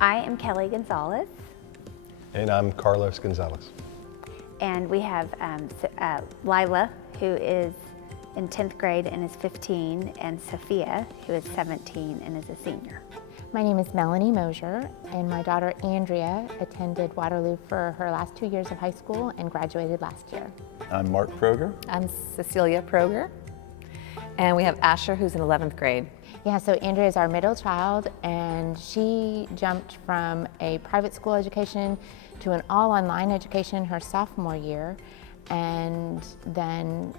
I am Kelly Gonzalez. And I'm Carlos Gonzalez. And we have Lila, who is in 10th grade and is 15, and Sophia, who is 17 and is a senior. My name is Melanie Mosier, and my daughter Andrea attended Waterloo for her last 2 years of high school and graduated last year. I'm Mark Proger. I'm Cecilia Proger. And we have Asher, who's in 11th grade. Yeah, so Andrea is our middle child, and she jumped from a private school education to an all-online education her sophomore year, and then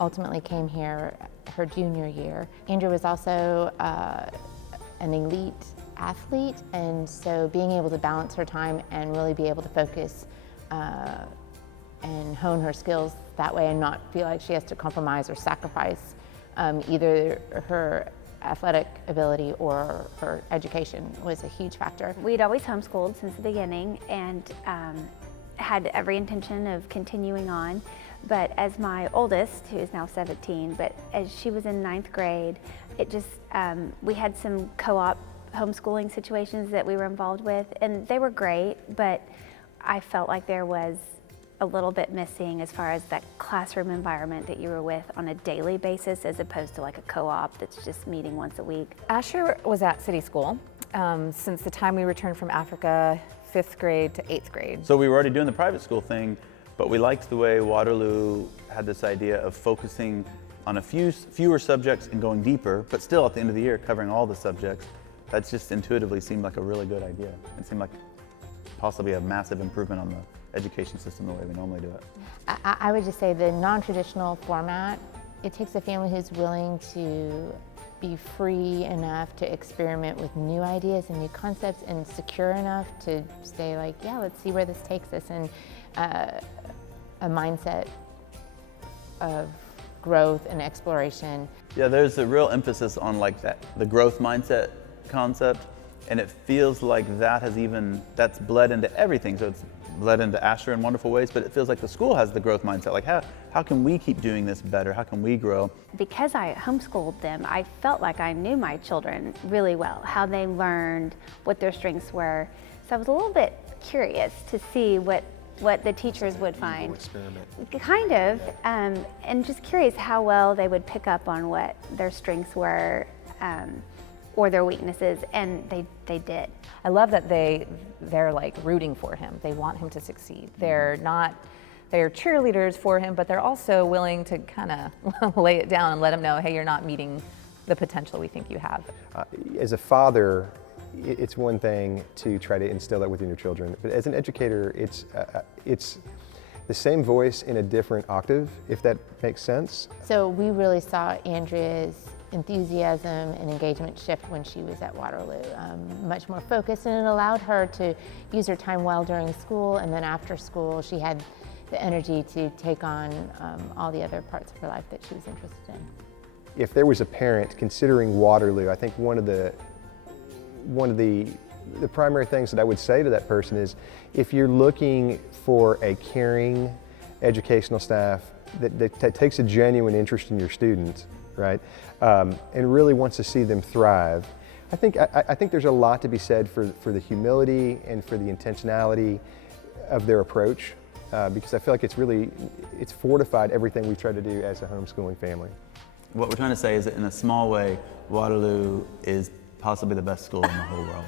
ultimately came here her junior year. Andrea was also an elite athlete, and so being able to balance her time and really be able to focus and hone her skills that way and not feel like she has to compromise or sacrifice either her athletic ability or her education was a huge factor. We'd always homeschooled since the beginning and had every intention of continuing on. But as my oldest, who is now 17, but as she was in 9th grade, it just, we had some co-op homeschooling situations that we were involved with, and they were great, but I felt like there was a little bit missing as far as that classroom environment that you were with on a daily basis, as opposed to like a co-op that's just meeting once a week. Asher was at city school since the time we returned from Africa, 5th grade to 8th grade. So we were already doing the private school thing, but we liked the way Waterloo had this idea of focusing on a fewer subjects and going deeper, but still at the end of the year covering all the subjects. That just intuitively seemed like a really good idea. It seemed like possibly a massive improvement on the education system the way we normally do it. I would just say the non-traditional format, it takes a family who's willing to be free enough to experiment with new ideas and new concepts and secure enough to say like, yeah, let's see where this takes us, and a mindset of growth and exploration. Yeah, there's a real emphasis on like the growth mindset concept, and it feels like that's bled into everything. So it's bled into Asher in wonderful ways, but it feels like the school has the growth mindset. Like how can we keep doing this better? How can we grow? Because I homeschooled them, I felt like I knew my children really well, how they learned, what their strengths were. So I was a little bit curious to see what the teachers would find. Experiment. Kind of, and just curious how well they would pick up on what their strengths were or their weaknesses, and they did. I love that they're like rooting for him. They want him to succeed. They're cheerleaders for him, but they're also willing to kind of lay it down and let him know, hey, you're not meeting the potential we think you have. As a father, it's one thing to try to instill that within your children, but as an educator, it's the same voice in a different octave, if that makes sense. So we really saw Andrea's enthusiasm and engagement shift when she was at Waterloo, much more focused, and it allowed her to use her time well during school, and then after school she had the energy to take on all the other parts of her life that she was interested in. If there was a parent considering Waterloo, I think one of the primary things that I would say to that person is, if you're looking for a caring educational staff that takes a genuine interest in your students, right, and really wants to see them thrive, I think there's a lot to be said for the humility and for the intentionality of their approach, because I feel like it's fortified everything we've tried to do as a homeschooling family. What we're trying to say is that in a small way, Waterloo is possibly the best school in the whole world.